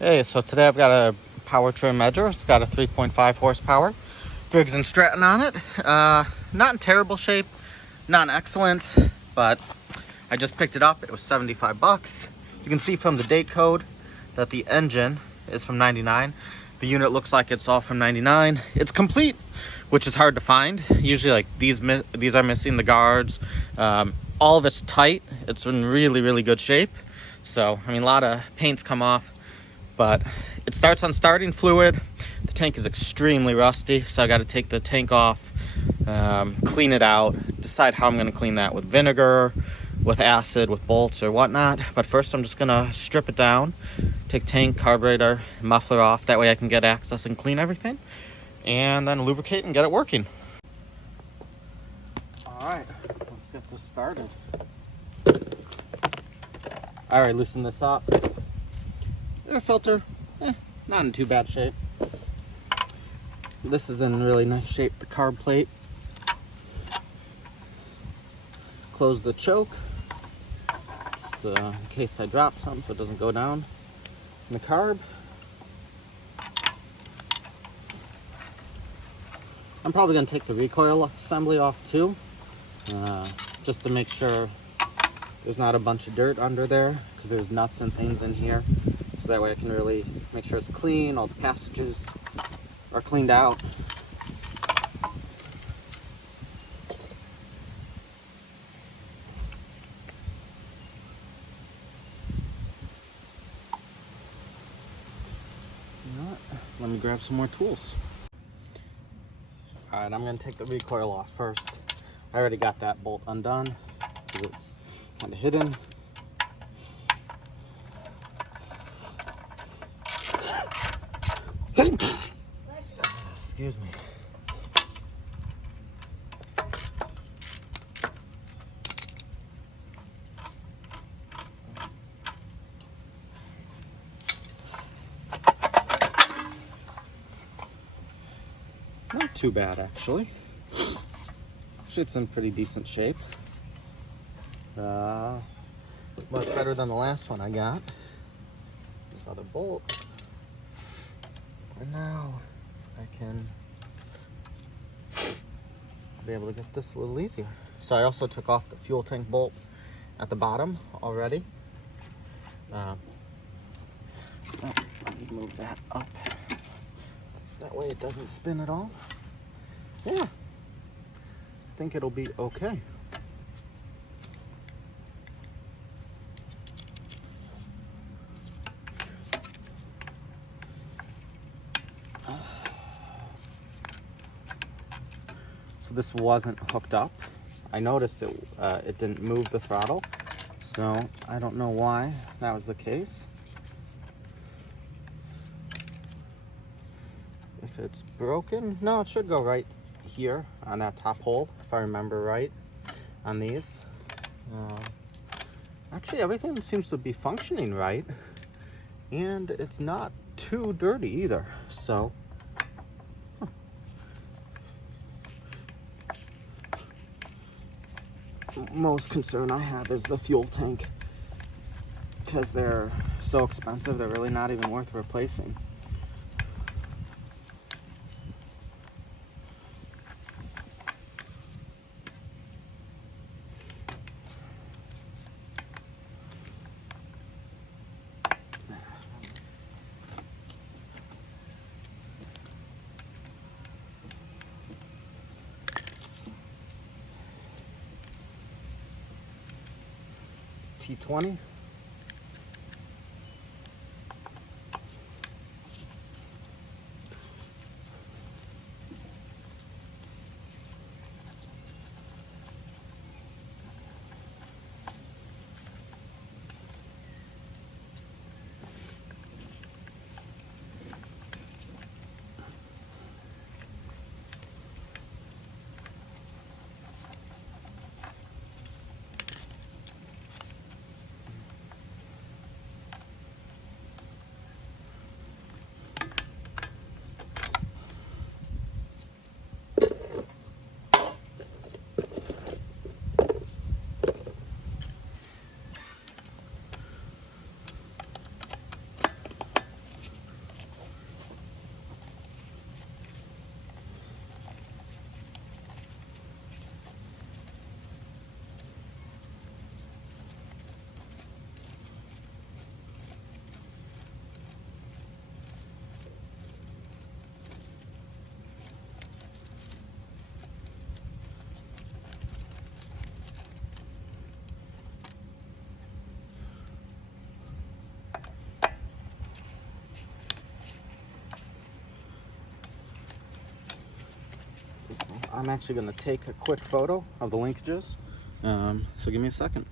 Hey, so today I've got a powertrain measure. It's got a 3.5 horsepower Briggs Stratton on it. Not in terrible shape, not excellent, but I just picked it up. It was 75 bucks. You can see from the date code that the engine is from 99. The unit looks like it's all from 99. It's complete, which is hard to find. Usually like these are missing the guards. All of it's tight. It's in really, really good shape. So, I mean, a lot of paint's come off, but it starts on starting fluid. The tank is extremely rusty, so I got to take the tank off, clean it out, decide how I'm going to clean that with vinegar, with acid, with bolts or whatnot. But first I'm just going to strip it down, take tank, carburetor, muffler off. That way I can get access and clean everything, and then lubricate and get it working. All right, let's get this started. All right, loosen this up. Air filter, not in too bad shape. This is in really nice shape, the carb plate. Close the choke, just in case I drop something so it doesn't go down in the carb. I'm probably going to take the recoil assembly off too, just to make sure there's not a bunch of dirt under there, because there's nuts and things in here. So that way I can really make sure it's clean, all the passages are cleaned out. You know what? Let me grab some more tools. All right, I'm gonna take the recoil off first. I already got that bolt undone because it's kind of hidden. Excuse me. Not too bad, actually. It's in pretty decent shape. Much better than the last one I got. This other bolt. And now I can be able to get this a little easier. So I also took off the fuel tank bolt at the bottom already. Let me move that up. That way it doesn't spin at all. Yeah, I think it'll be okay. So this wasn't hooked up. I noticed that it didn't move the throttle, so I don't know why that was the case. If it's broken, no, it should go right here on that top hole, if I remember right, on these. Actually, everything seems to be functioning right, and it's not too dirty either, so. Most concern I have is the fuel tank, because they're so expensive, they're really not even worth replacing. T20. I'm actually going to take a quick photo of the linkages, so give me a second.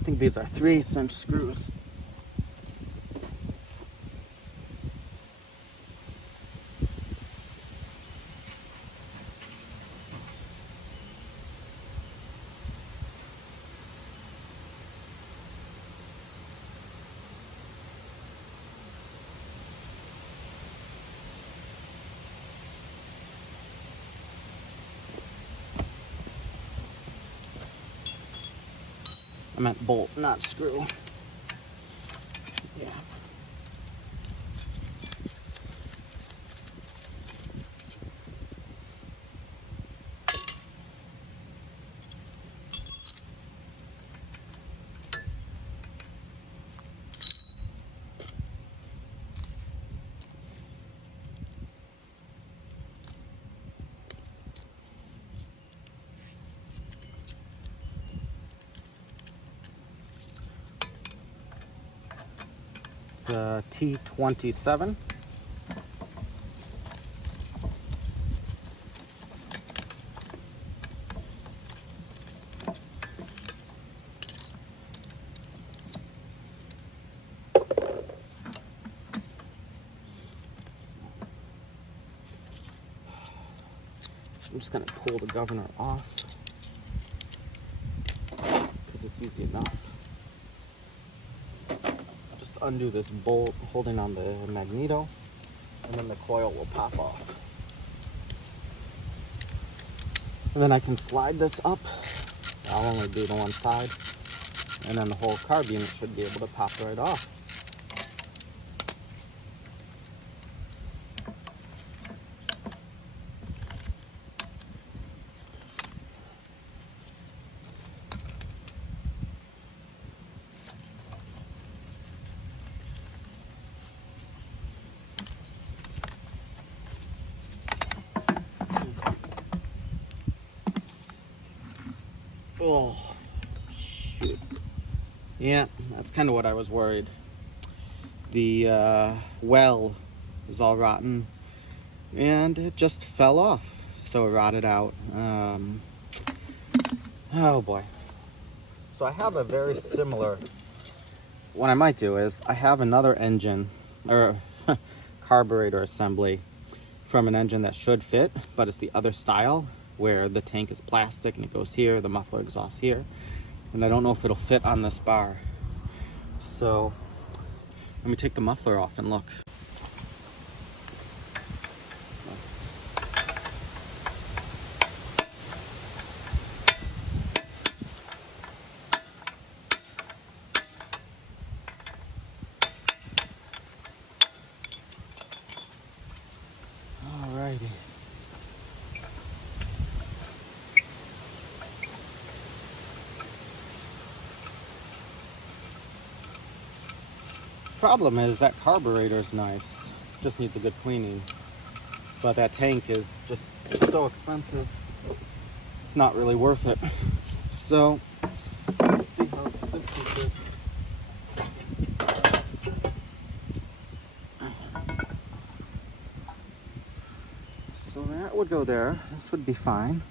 I think these are 3/8" screws. I meant bolt, not screw. Yeah. T27. I'm just going to pull the governor off because it's easy enough. Just undo this bolt holding on the magneto, and then the coil will pop off. And then I can slide this up. I'll only do the one side, and then the whole carb unit should be able to pop right off. Oh, shoot. Yeah, that's kind of what I was worried. The well was all rotten, and it just fell off, so it rotted out. Oh boy. So I have a very similar, what I might do is I have another engine, or carburetor assembly from an engine that should fit, but it's the other style, where the tank is plastic and it goes here, the muffler exhausts here, and I don't know if it'll fit on this bar. So let me take the muffler off and look. Alrighty. Problem is that carburetor is nice, just needs a good cleaning, but that tank is just so expensive, it's not really worth it. So let's see how this piece is. So that would go there, this would be fine.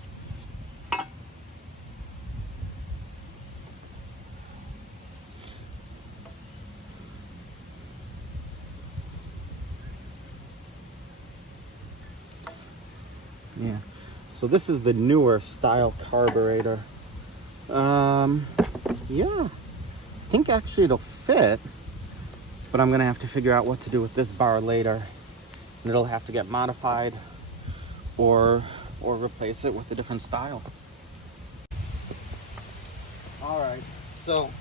Yeah, so this is the newer style carburetor. Yeah, I think actually it'll fit. but I'm gonna have to figure out what to do with this bar later. And it'll have to get modified or replace it with a different style. All right, so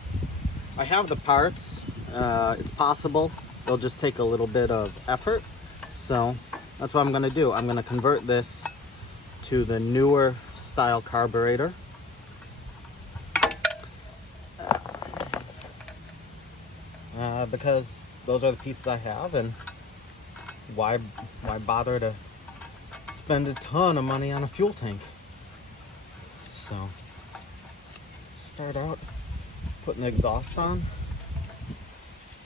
I have the parts. It's possible they'll just take a little bit of effort. So that's what I'm gonna do. I'm gonna convert this to the newer style carburetor. Because those are the pieces I have, and why bother to spend a ton of money on a fuel tank? So start out putting the exhaust on,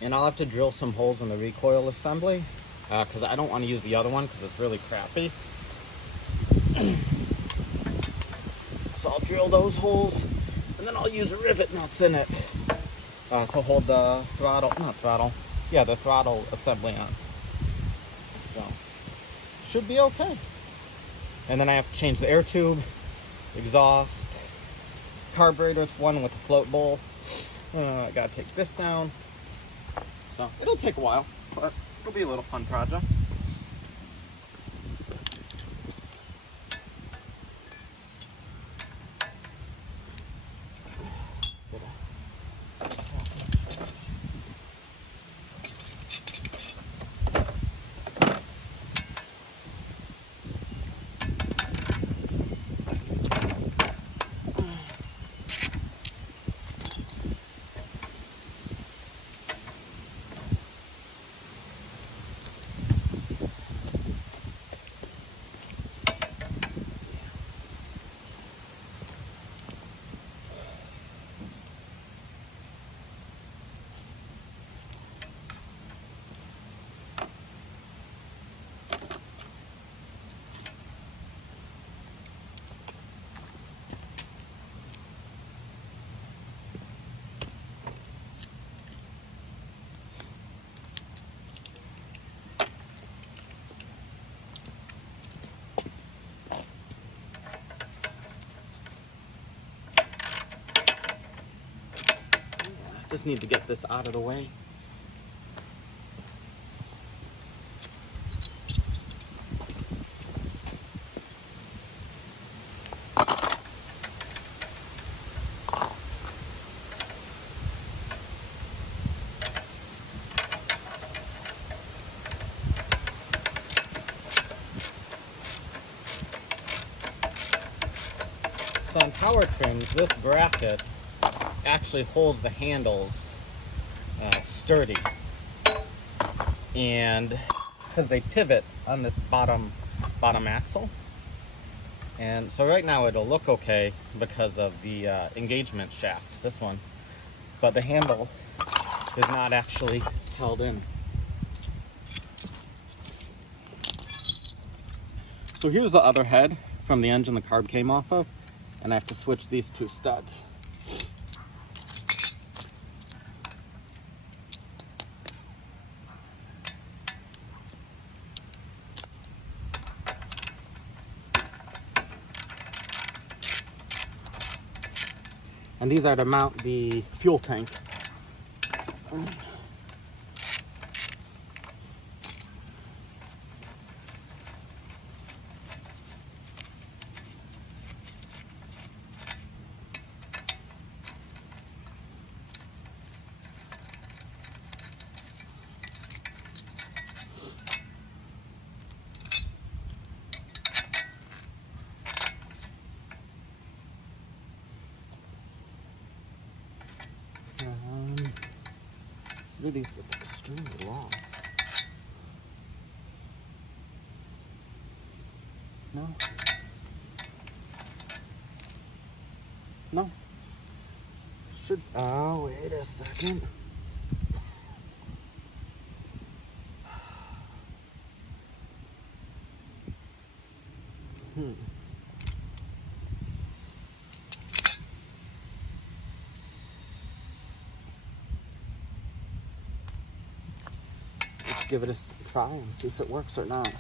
and I'll have to drill some holes in the recoil assembly because I don't want to use the other one because it's really crappy. So I'll drill those holes, and then I'll use rivet nuts in it to hold the the throttle assembly on. So should be okay. And then I have to change the air tube, exhaust, carburetor. It's one with the float bowl. I gotta take this down. So it'll take a while, but it'll be a little fun project. Just need to get this out of the way. So on power trims, this bracket actually holds the handles sturdy, and because they pivot on this bottom axle, and so right now it'll look okay because of the engagement shaft, this one, but the handle is not actually held in. So here's the other head from the engine the carb came off of, and I have to switch these two studs. And these are to mount the fuel tank. These look extremely long. No. No. Should. Oh, wait a second. Give it a try and see if it works or not.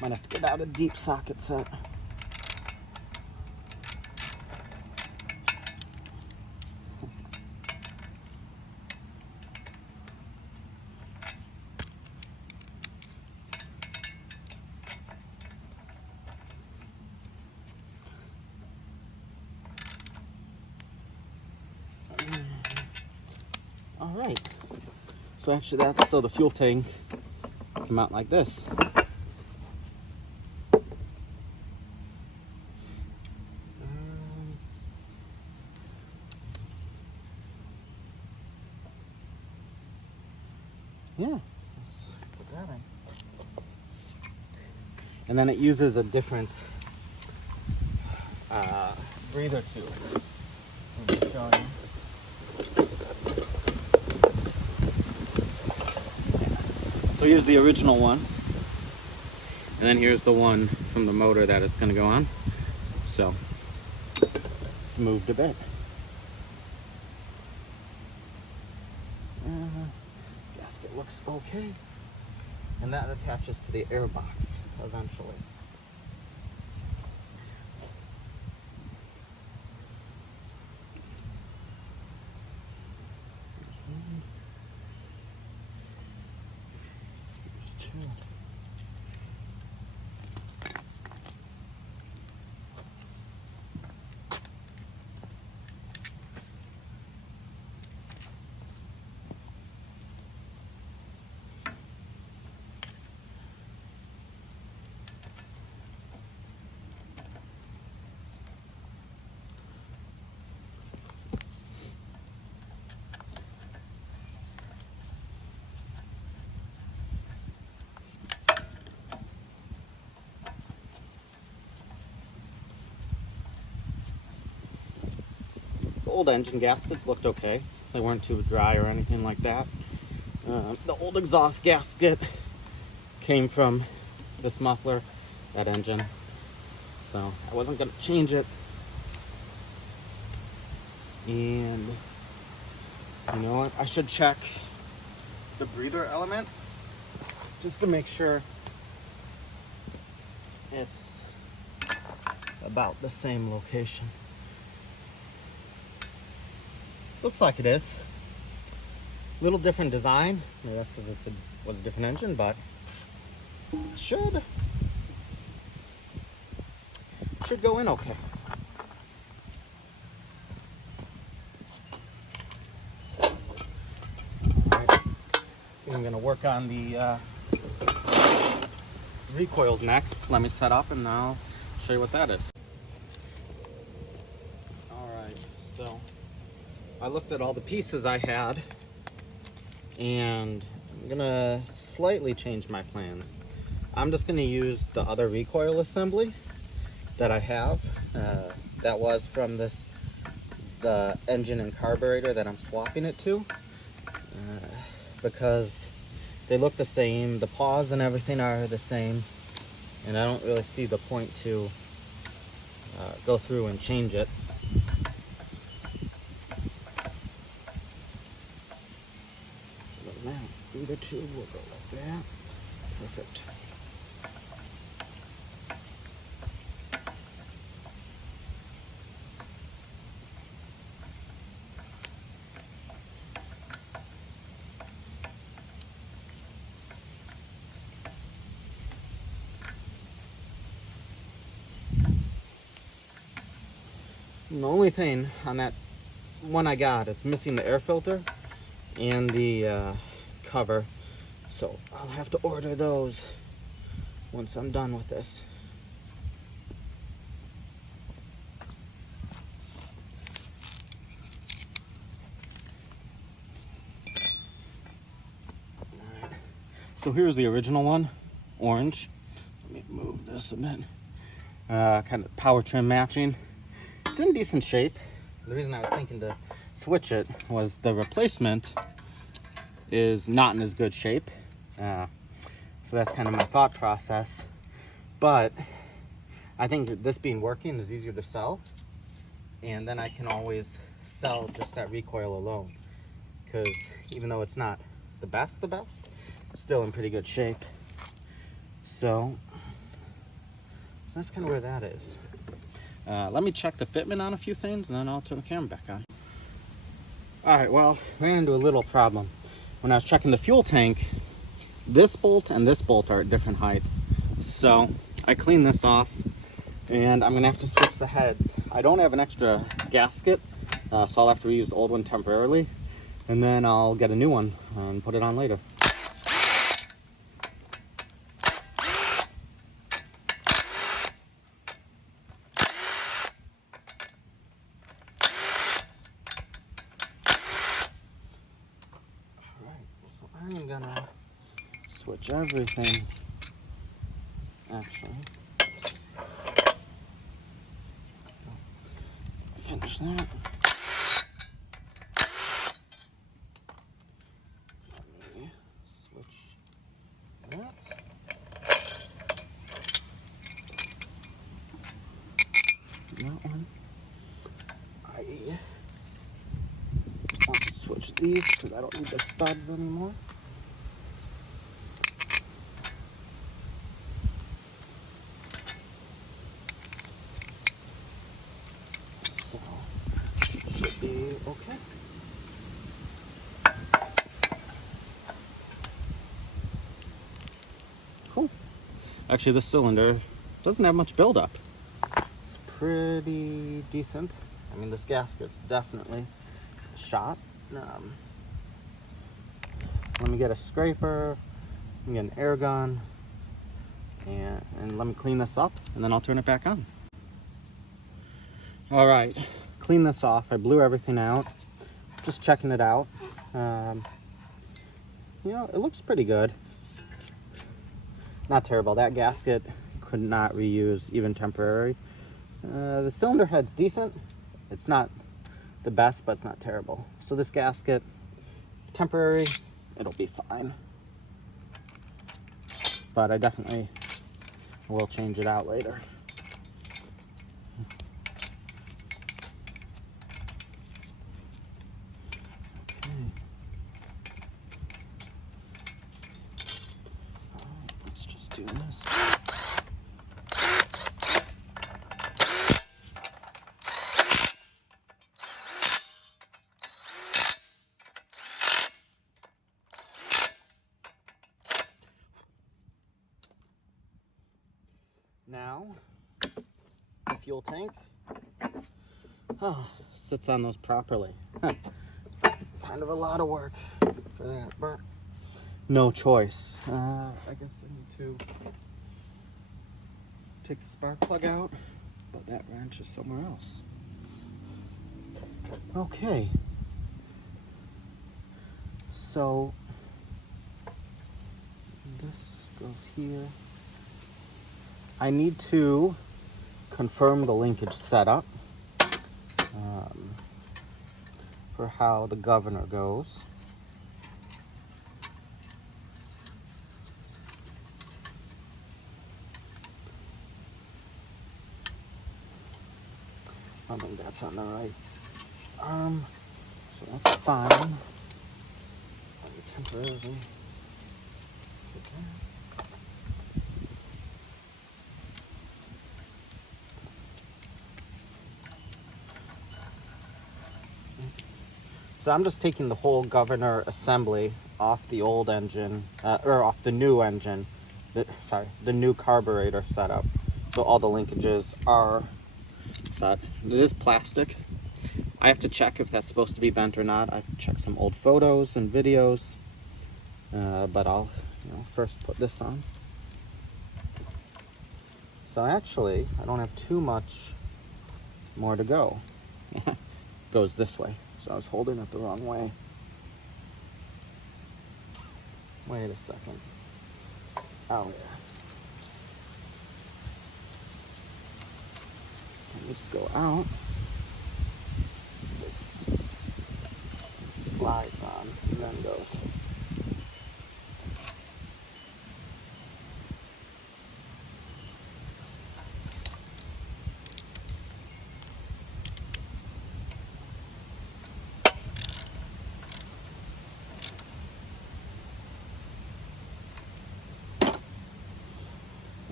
Might have to get out a deep socket set. All right. So actually so the fuel tank came out like this. Yeah, let's put that in. And then it uses a different breather tube. Let me show you. So here's the original one, and then here's the one from the motor that it's going to go on. So it's moved a bit. Gasket looks okay, and that attaches to the air box eventually. The old engine gaskets looked okay. They weren't too dry or anything like that. The old exhaust gasket came from this muffler, that engine. So I wasn't going to change it. And you know what? I should check the breather element just to make sure it's about the same location. Looks like it is. Little different design. Maybe that's because it was a different engine, but it should go in okay. All right. I'm gonna work on the recoils next. Let me set up and I'll show you what that is. All right, so I looked at all the pieces I had, and I'm gonna slightly change my plans. I'm just gonna use the other recoil assembly that I have. That was from the engine and carburetor that I'm swapping it to, because they look the same, the paws and everything are the same, and I don't really see the point to go through and change it. The tube will go like that. Perfect. And the only thing on that one I got, it's missing the air filter and the cover, so I'll have to order those once I'm done with this. All right. So here's the original one, orange. Let me move this a bit. Kind of power trim matching. It's in decent shape. The reason I was thinking to switch it was the replacement is not in as good shape, so that's kind of my thought process. But I think this being working is easier to sell, and then I can always sell just that recoil alone, because even though it's not the best, it's still in pretty good shape. So So that's kind of where that is. Let me check the fitment on a few things and then I'll turn the camera back on. Alright, well, ran into a little problem. When I was checking the fuel tank, this bolt and this bolt are at different heights. So I cleaned this off and I'm gonna have to switch the heads. I don't have an extra gasket, so I'll have to reuse the old one temporarily, and then I'll get a new one and put it on later. I'm gonna switch everything. Actually, finish that. Let me switch that. That one. I want to switch these because I don't need the studs anymore. Should be okay. Cool. Actually, this cylinder doesn't have much buildup. It's pretty decent. I mean, this gasket's definitely shot. Let me get a scraper, let me get an air gun, and let me clean this up, and then I'll turn it back on. All right. Clean this off. I blew everything out. Just checking it out. You know, it looks pretty good. Not terrible. That gasket could not reuse even temporary. The cylinder head's decent. It's not the best, but it's not terrible. So this gasket, temporary, it'll be fine. But I definitely will change it out later. Now, the fuel tank sits on those properly. Kind of a lot of work for that, but no choice. I guess I need to take the spark plug out, but that wrench is somewhere else. Okay. So, this goes here. I need to confirm the linkage setup for how the governor goes. I think that's on the right arm, so that's fine. Let me temporarily put that. So I'm just taking the whole governor assembly off the old engine, or off the new engine, the new carburetor setup. So all the linkages are set. It is plastic. I have to check if that's supposed to be bent or not. I have to check some old photos and videos, but I'll first put this on. So actually, I don't have too much more to go. It goes this way. So I was holding it the wrong way. Wait a second. Oh, yeah. It needs to go out. This slides on and then goes.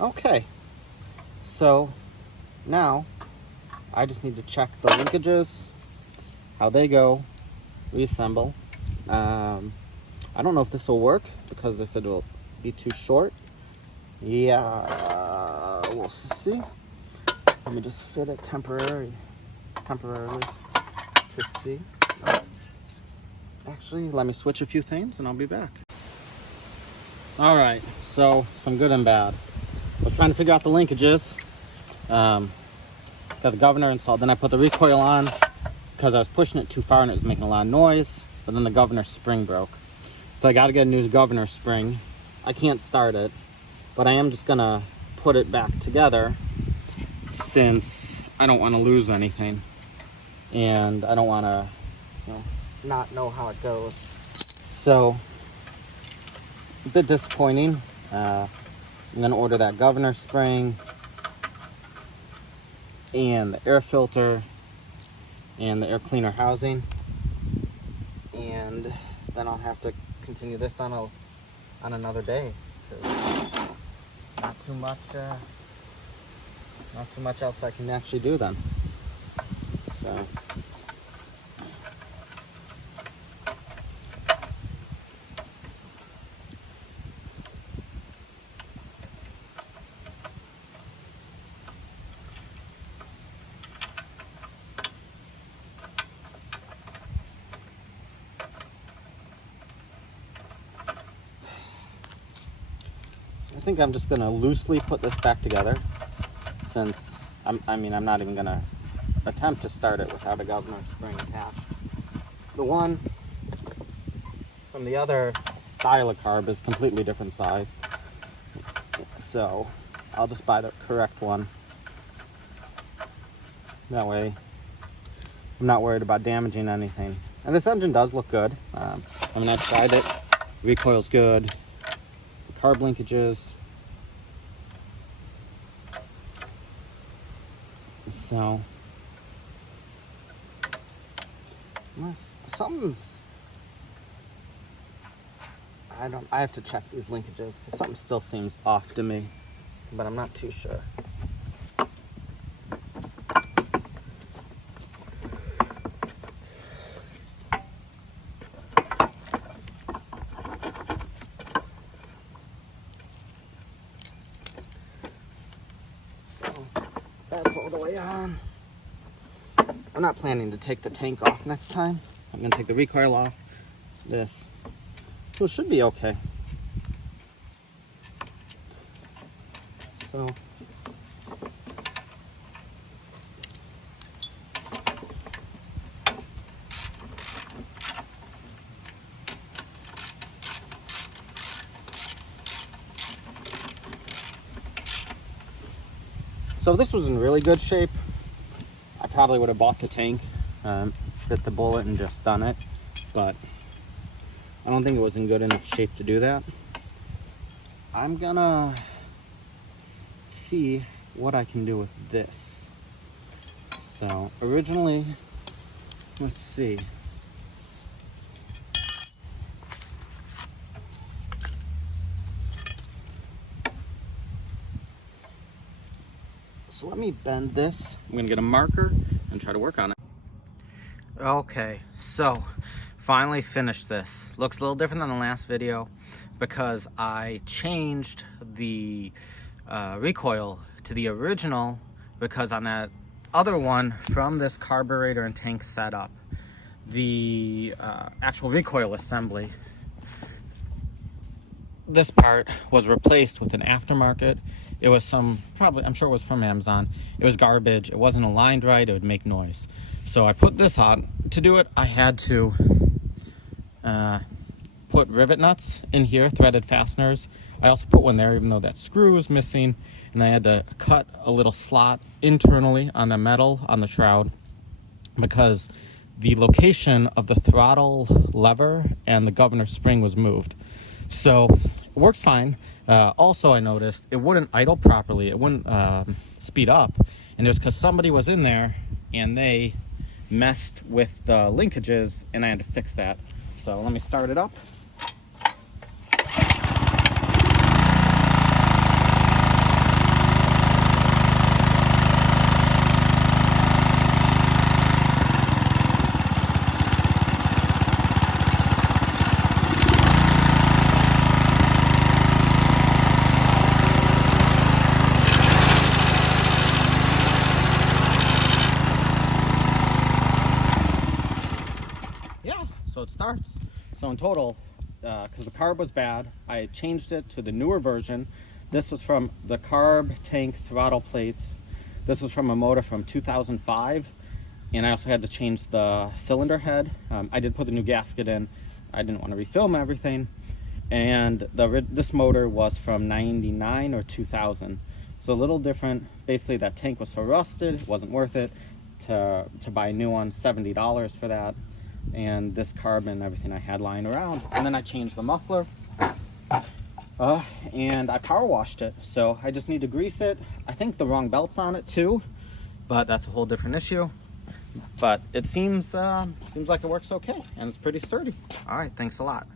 Okay, So now I just need to check the linkages, how they go, reassemble. I don't know if this will work, because if it'll be too short, yeah, we'll see. Let me just fit it temporarily to see. Actually, let me switch a few things and I'll be back. All right, so some good and bad. I was trying to figure out the linkages. Got the governor installed. Then I put the recoil on because I was pushing it too far and it was making a lot of noise. But then the governor spring broke. So I got to get a new governor spring. I can't start it, but I am just going to put it back together since I don't want to lose anything. And I don't want to, not know how it goes. So, a bit disappointing. I'm going to order that governor spring and the air filter and the air cleaner housing, and then I'll have to continue this on another day. Not too much else I can actually do then. So. I think I'm just going to loosely put this back together, since I'm not even going to attempt to start it without a governor spring attached. The one from the other style of carb is completely different sized, so I'll just buy the correct one. That way I'm not worried about damaging anything. And this engine does look good. I tried it. Recoil's good. The carb linkages. So, unless something's, I have to check these linkages because something still seems off to me, but I'm not too sure. That's all the way on. I'm not planning to take the tank off next time. I'm going to take the recoil off. This. So it should be okay. So. So if this was in really good shape, I probably would have bought the tank, bit the bullet and just done it, but I don't think it was in good enough shape to do that. I'm gonna see what I can do with this. So originally, let's see. So let me bend this. I'm gonna get a marker and try to work on it. Okay, so finally finished this. Looks a little different than the last video because I changed the recoil to the original, because on that other one from this carburetor and tank setup, the actual recoil assembly, this part was replaced with an aftermarket. It was I'm sure it was from Amazon. It was garbage. It wasn't aligned right. It would make noise. So I put this on. To do it, I had to put rivet nuts in here, threaded fasteners. I also put one there, even though that screw was missing. And I had to cut a little slot internally on the metal on the shroud, because the location of the throttle lever and the governor spring was moved. So it works fine. Also, I noticed it wouldn't idle properly. It wouldn't speed up. And it was because somebody was in there and they messed with the linkages, and I had to fix that. So let me start it up. starts. So in total, because the carb was bad, I changed it to the newer version. This was from the carb tank throttle plates. This was from a motor from 2005, and I also had to change the cylinder head. I did put the new gasket in. I didn't want to refilm everything. And this motor was from 99 or 2000. So a little different. Basically, that tank was so rusted, it wasn't worth it to buy a new one, $70 for that. And this carb and everything I had lying around. And then I changed the muffler. And I power washed it. So I just need to grease it. I think the wrong belt's on it too, but that's a whole different issue. But it seems like it works okay, and it's pretty sturdy. All right, thanks a lot.